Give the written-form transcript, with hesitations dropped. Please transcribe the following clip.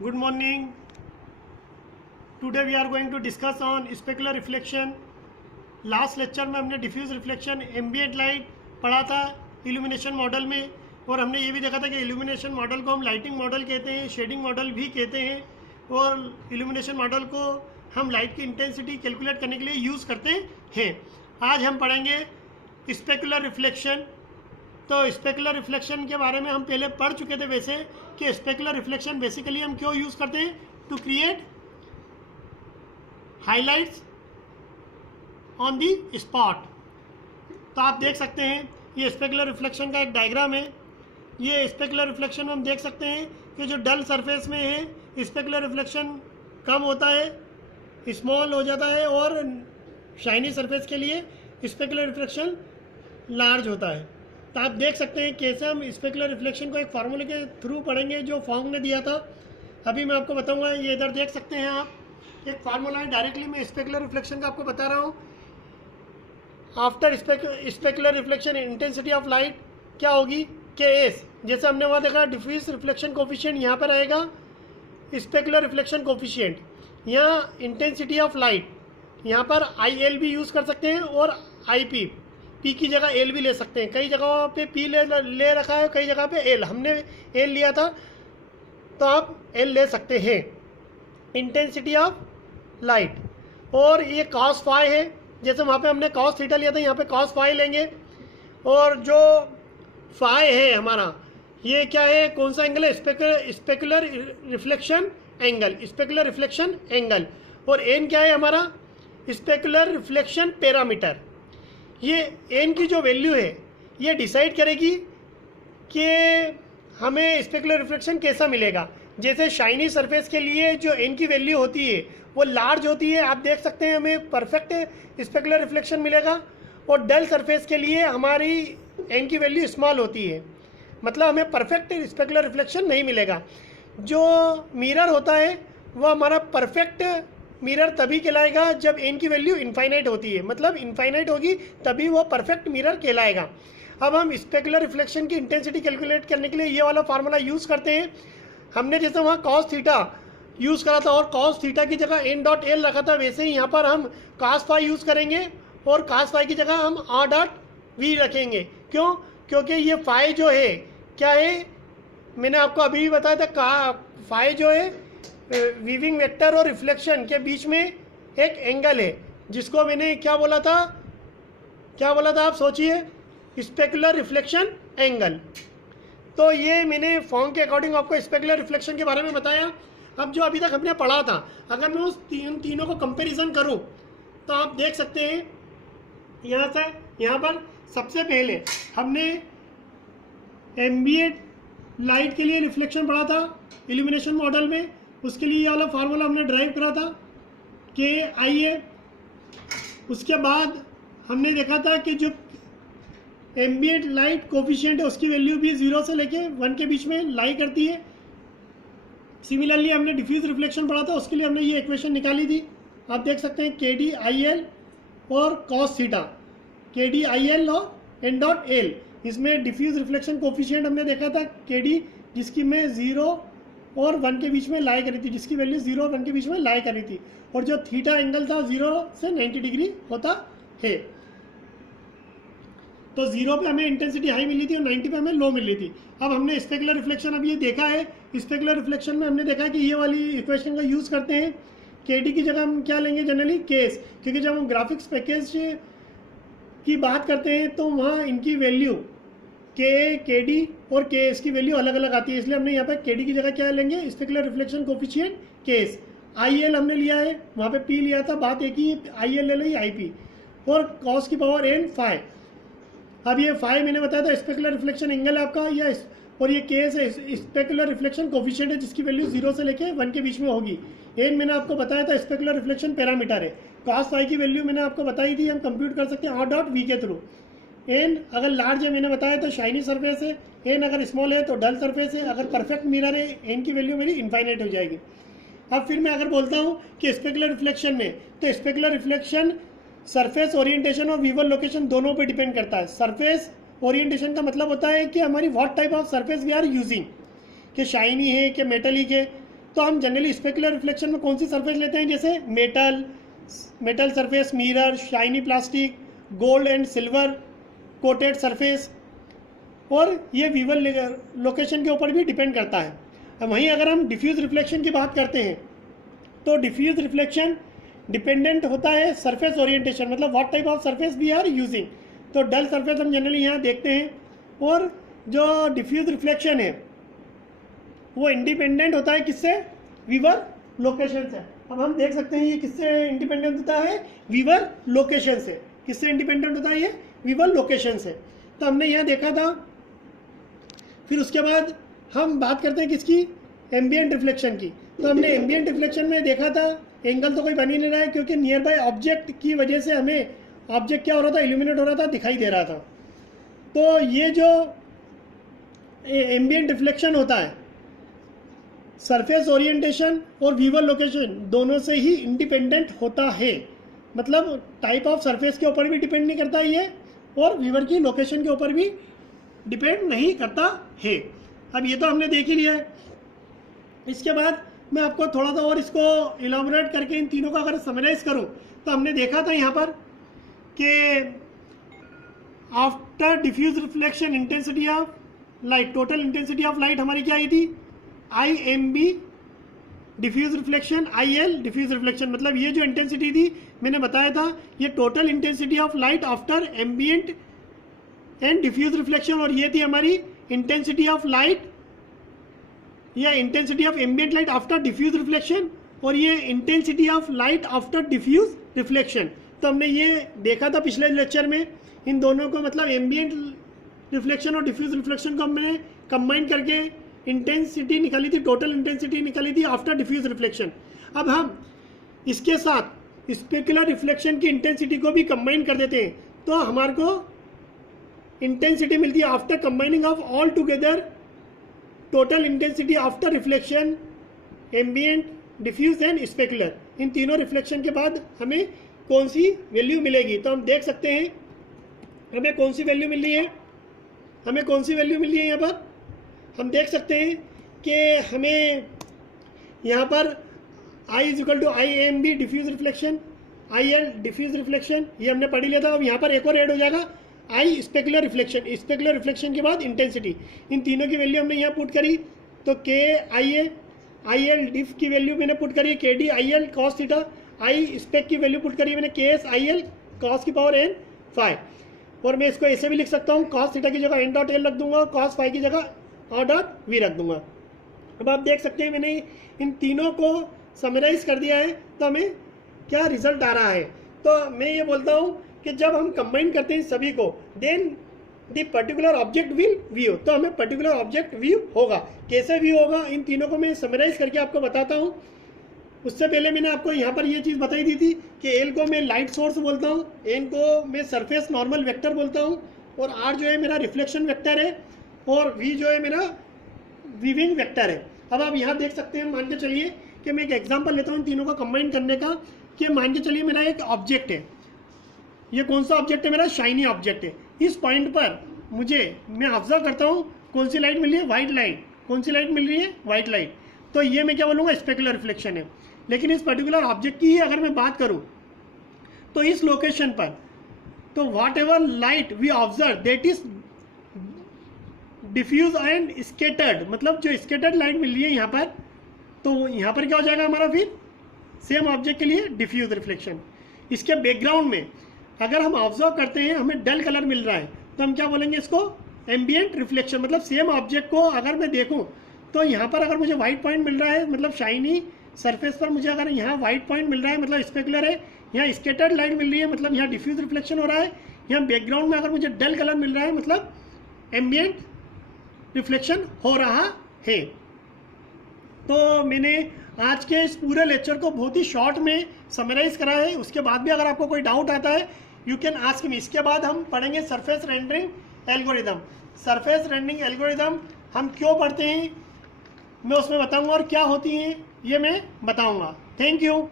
Good morning. Today we are going to discuss on specular reflection. Last lecture में हमने diffuse reflection ambient light पढ़ा था illumination model में, और हमने ये भी देखा था कि इल्यूमिनेशन मॉडल को हम लाइटिंग मॉडल कहते हैं, शेडिंग मॉडल भी कहते हैं, और इल्यूमिनेशन मॉडल को हम लाइट की इंटेंसिटी कैलकुलेट करने के लिए यूज़ करते हैं। आज हम पढ़ेंगे स्पेकुलर रिफ्लेक्शन। तो स्पेकुलर रिफ्लेक्शन के बारे में हम पहले पढ़ चुके थे वैसे, कि स्पेकुलर रिफ्लेक्शन बेसिकली हम क्यों यूज़ करते हैं, to create highlights on the spot. तो आप देख सकते हैं ये स्पेकुलर रिफ्लेक्शन का एक डायग्राम है। ये स्पेकुलर रिफ्लेक्शन में हम देख सकते हैं कि जो डल सरफेस में है स्पेकुलर रिफ्लेक्शन कम होता है, स्मॉल हो जाता है, और शाइनी सरफेस के लिए स्पेकुलर रिफ्लेक्शन लार्ज होता है। तो आप देख सकते हैं कैसे हम स्पेकुलर रिफ्लेक्शन को एक फार्मूले के थ्रू पढ़ेंगे जो फॉन्ग ने दिया था। अभी मैं आपको बताऊंगा, ये इधर देख सकते हैं आप, एक फार्मूला है, डायरेक्टली मैं स्पेकुलर रिफ्लेक्शन का आपको बता रहा हूँ। After specular reflection intensity of light क्या होगी, KS। जैसे हमने वहाँ देखा डिफ्यूज रिफ्लेक्शन कोफिशिएंट यहाँ पर आएगा, स्पेकुलर रिफ्लेक्शन कोफिशिएंट, यहाँ इंटेंसिटी ऑफ लाइट, यहाँ पर IL भी यूज़ कर सकते हैं, और IP, P की जगह L भी ले सकते हैं। कई जगहों पे P ले रखा है, कई जगह पे L, हमने L लिया था तो आप L ले सकते हैं, इंटेंसिटी ऑफ लाइट। और ये cos फाई है, जैसे वहाँ पे हमने cos थीटा लिया था, यहाँ पे cos फाई लेंगे। और जो फाई है हमारा, ये क्या है, कौन सा एंगल है, specular reflection angle, specular reflection angle. और n क्या है हमारा, स्पेकुलर रिफ्लेक्शन पैरामीटर। ये n की जो वैल्यू है ये डिसाइड करेगी कि हमें स्पेकुलर रिफ्लेक्शन कैसा मिलेगा। जैसे शाइनी सरफेस के लिए जो n की वैल्यू होती है वो लार्ज होती है, आप देख सकते हैं हमें परफेक्ट स्पेकुलर रिफ्लेक्शन मिलेगा। और डल सरफेस के लिए हमारी n की वैल्यू स्मॉल होती है, मतलब हमें परफेक्ट स्पेकुलर रिफ्लेक्शन नहीं मिलेगा। जो मिरर होता है वो हमारा परफेक्ट मिरर तभी कहलाएगा जब n की वैल्यू इनफाइनाइट होती है, मतलब इनफाइनाइट होगी तभी वो परफेक्ट मिरर कहलाएगा। अब हम स्पेकुलर रिफ्लेक्शन की इंटेंसिटी कैलकुलेट करने के लिए ये वाला फार्मूला यूज़ करते हैं। हमने जैसे वहाँ cos थीटा यूज़ करा था और cos थीटा की जगह n.L रखा था, वैसे ही यहाँ पर हम cos फाई यूज़ करेंगे और cos फाई की जगह हम R.V रखेंगे। क्यों? क्योंकि ये फाई जो है क्या है, मैंने आपको अभी भी बताया था, फाई जो है वीविंग वेक्टर और रिफ्लेक्शन के बीच में एक एंगल है, जिसको मैंने क्या बोला था आप सोचिए, स्पेकुलर रिफ्लेक्शन एंगल। तो ये मैंने फॉर्म के अकॉर्डिंग आपको स्पेकुलर रिफ्लेक्शन के बारे में बताया। अब जो अभी तक हमने पढ़ा था, अगर मैं उस तीनों को कंपैरिजन करूं तो आप देख सकते हैं यहाँ से यहाँ पर सबसे पहले हमने एम्बिएंट लाइट के लिए रिफ्लेक्शन पढ़ा था इल्यूमिनेशन मॉडल में। उसके लिए ये वाला फार्मूला हमने ड्राइव करा था, KIA। उसके बाद हमने देखा था कि जो एम्बिएंट लाइट कोफिशिएंट है उसकी वैल्यू भी 0 से लेके 1 के बीच में लाई करती है। सिमिलरली हमने डिफ्यूज रिफ्लेक्शन पढ़ा था, उसके लिए हमने ये इक्वेशन निकाली थी, आप देख सकते हैं, KD/IL और cos थीटा, KD/IL और n.L। इसमें डिफ्यूज रिफ्लेक्शन कोफिशिएंट हमने देखा था KD, जिसकी मैं 0 और 1 के बीच में लाई करी थी, जिसकी वैल्यू 0 और 1 के बीच में लाई करी थी। और जो थीटा एंगल था 0 से 90 डिग्री होता है। तो 0 पे हमें इंटेंसिटी हाई मिली थी और 90 पे हमें लो मिली थी। अब हमने स्पेकुलर रिफ्लेक्शन अब ये देखा है, स्पेकुलर रिफ्लेक्शन में हमने देखा है कि ये वाली इक्वेशन का यूज़ करते हैं। KD की जगह हम क्या लेंगे, जनरली KS, क्योंकि जब हम ग्राफिक्स पैकेज की बात करते हैं तो वहाँ इनकी वैल्यू KD और KS की वैल्यू अलग अलग आती है, इसलिए हमने यहाँ पे KD की जगह क्या लेंगे, specular reflection coefficient KS। IL हमने लिया है, वहाँ पे P लिया था, बात एक ही, IL ले ली IP, और cos की पावर n फाई। अब ये फाई मैंने बताया था स्पेकुलर रिफ्लेक्शन एंगल है आपका, या और ये KS है स्पेकुलर रिफ्लेक्शन कोफिशिएंट है, जिसकी वैल्यू 0 से लेके 1 के बीच में होगी। n मैंने आपको बताया था स्पेकुलर रिफ्लेक्शन पैरामीटर है। cos फाई की वैल्यू मैंने आपको बताई थी, हम कंप्यूट कर सकते हैं R.V के थ्रू। n अगर लार्ज है मैंने बताया तो शाइनी सरफेस है, n अगर स्मॉल है तो डल सरफेस है, अगर परफेक्ट मिरर है n की वैल्यू मेरी इनफाइनाइट हो जाएगी। अब फिर मैं अगर बोलता हूँ कि स्पेकुलर रिफ्लेक्शन में, तो स्पेकुलर रिफ्लेक्शन सरफेस ओरिएंटेशन और वीवर लोकेशन दोनों पे डिपेंड करता है। सरफेस ओरिएंटेशन का मतलब होता है कि हमारी what type of surface we are using, कि शाइनी है कि मेटलिक है। तो हम जनरली स्पेकुलर रिफ्लेक्शन में कौन सी सरफेस लेते हैं, जैसे metal surface, mirror, shiny plastic, gold and silver coated surface, और ये विवल लोकेशन के ऊपर भी डिपेंड करता है। अब वहीं अगर हम डिफ्यूज रिफ्लेक्शन की बात करते हैं तो डिफ्यूज रिफ्लेक्शन डिपेंडेंट होता है सरफेस ओरिएंटेशन, मतलब what type of surface we are using. तो डल सरफेस हम जनरली यहाँ देखते हैं, और जो डिफ्यूज रिफ्लेक्शन है वो इंडिपेंडेंट होता है किससे, वीवर लोकेशन से। अब हम देख सकते हैं ये किससे इंडिपेंडेंट होता है, वीवर लोकेशन से। किससे इंडिपेंडेंट होता है ये, वीवर लोकेशन से। तो हमने यहाँ देखा था। फिर उसके बाद हम बात करते हैं किसकी, एम्बिएंट रिफ्लेक्शन की। तो हमने एम्बिएंट रिफ्लेक्शन में देखा था एंगल तो कोई बन ही नहीं रहा है, क्योंकि नियर बाय ऑब्जेक्ट की वजह से हमें ऑब्जेक्ट क्या हो रहा था, इल्यूमिनेट हो रहा था, दिखाई दे रहा था। तो ये जो एम्बिएंट रिफ्लेक्शन होता है सरफेस ओरिएंटेशन और वीवर लोकेशन दोनों से ही इंडिपेंडेंट होता है, मतलब टाइप ऑफ सरफेस के ऊपर भी डिपेंड नहीं करता ये, और वीवर की लोकेशन के ऊपर भी डिपेंड नहीं करता है। अब ये तो हमने देख ही लिया है। इसके बाद मैं आपको थोड़ा सा और इसको इलाबोरेट करके इन तीनों का अगर समराइज करूं, तो हमने देखा था यहाँ पर कि after diffuse reflection intensity of light, total intensity of light हमारी क्या आई थी, IMB diffuse reflection, IL diffuse reflection. मतलब ये जो इंटेंसिटी थी मैंने बताया था, ये total intensity of light after ambient and diffuse reflection, और ये थी हमारी इंटेंसिटी ऑफ लाइट या intensity of ambient light after diffuse reflection, और ये intensity of light after diffuse reflection. तो हमने ये देखा था पिछले लेक्चर में, इन दोनों को मतलब एम्बिएंट रिफ्लेक्शन और डिफ्यूज रिफ्लेक्शन को हमने कंबाइन करके इंटेंसिटी निकाली थी, टोटल इंटेंसिटी निकाली थी आफ्टर डिफ्यूज रिफ्लेक्शन। अब हम इसके साथ स्पेकुलर रिफ्लेक्शन की इंटेंसिटी को भी कंबाइन कर देते हैं, तो हमारे को इंटेंसिटी मिलती है after combining of all together total intensity after reflection, ambient, diffuse and specular. इन तीनों रिफ्लेक्शन के बाद हमें कौन सी वैल्यू मिलेगी, तो हम देख सकते हैं हमें कौन सी वैल्यू मिल रही है, हमें कौन सी वैल्यू मिल रही है। यहाँ पर हम देख सकते हैं कि हमें यहाँ पर I is equal to IMB diffuse reflection, IL diffuse reflection, ये हमने पढ़ लिया था। अब यहाँ पर एक और ऐड हो जाएगा I specular reflection, specular reflection के बाद इंटेंसिटी। इन तीनों की वैल्यू हमने यहाँ पुट करी, तो KIA IL डिफ की वैल्यू मैंने पुट करी है KD IL cos theta, I spec की वैल्यू पुट करी है मैंने KS IL cos की पावर n फाई, और मैं इसको ऐसे भी लिख सकता हूँ, cos थीटा की जगह n डॉट l रख दूंगा, cos फाई की जगह r डॉट v रख दूंगा। अब आप देख सकते हैं मैंने इन तीनों को समराइज कर दिया है, तो हमें क्या रिजल्ट आ रहा है। तो मैं ये बोलता हूँ कि जब हम कंबाइन करते हैं सभी को, then the particular object will view, तो हमें पर्टिकुलर ऑब्जेक्ट व्यू होगा। कैसे व्यू होगा, इन तीनों को मैं समराइज करके आपको बताता हूँ। उससे पहले मैंने आपको यहाँ पर ये चीज़ बताई दी थी कि एल को मैं लाइट सोर्स बोलता हूँ, एन को मैं सरफेस नॉर्मल वेक्टर बोलता हूँ, और आर जो है मेरा रिफ्लेक्शन वेक्टर है, और वी जो है मेरा वीविंग वेक्टर है। अब आप यहाँ देख सकते हैं, मान के चलिए कि मैं एक एग्जांपल लेता हूँ इन तीनों को कंबाइन करने का, कि मान के चलिए मेरा एक ऑब्जेक्ट है, ये कौन सा ऑब्जेक्ट है, मेरा शाइनी ऑब्जेक्ट है। इस पॉइंट पर मैं ऑब्जर्व करता हूँ कौन सी लाइट मिल रही है, वाइट लाइट। कौन सी लाइट मिल रही है, वाइट लाइट। तो ये मैं क्या बोलूँगा, स्पेकुलर रिफ्लेक्शन है। लेकिन इस पर्टिकुलर ऑब्जेक्ट की ही अगर मैं बात करूँ, तो इस लोकेशन पर, तो whatever light we observe that is diffuse and scattered, मतलब जो स्केटर्ड लाइट मिल रही है यहाँ पर, तो यहाँ पर क्या हो जाएगा हमारा, फिर सेम ऑब्जेक्ट के लिए डिफ्यूज रिफ्लेक्शन। इसके बैकग्राउंड में अगर हम ऑब्जर्व करते हैं हमें डल कलर मिल रहा है, तो हम क्या बोलेंगे इसको, एम्बिएंट रिफ्लेक्शन। मतलब सेम ऑब्जेक्ट को अगर मैं देखूं, तो यहाँ पर अगर मुझे वाइट पॉइंट मिल रहा है, मतलब शाइनी सरफेस पर मुझे अगर यहाँ वाइट पॉइंट मिल रहा है, मतलब स्पेकुलर है, यहाँ स्केटर्ड लाइट मिल रही है, मतलब यहाँ डिफ्यूज रिफ्लेक्शन हो रहा है। यहाँ बैकग्राउंड में अगर मुझे डल कलर मिल रहा है, मतलब एम्बिएंट रिफ्लेक्शन हो रहा है। तो मैंने आज के इस पूरे लेक्चर को बहुत ही शॉर्ट में समराइज करा है। उसके बाद भी अगर आपको कोई डाउट आता है, यू कैन आस्क मी। इसके बाद हम पढ़ेंगे surface rendering algorithm. Surface rendering algorithm हम क्यों पढ़ते हैं मैं उसमें बताऊंगा, और क्या होती हैं ये मैं बताऊंगा। Thank you.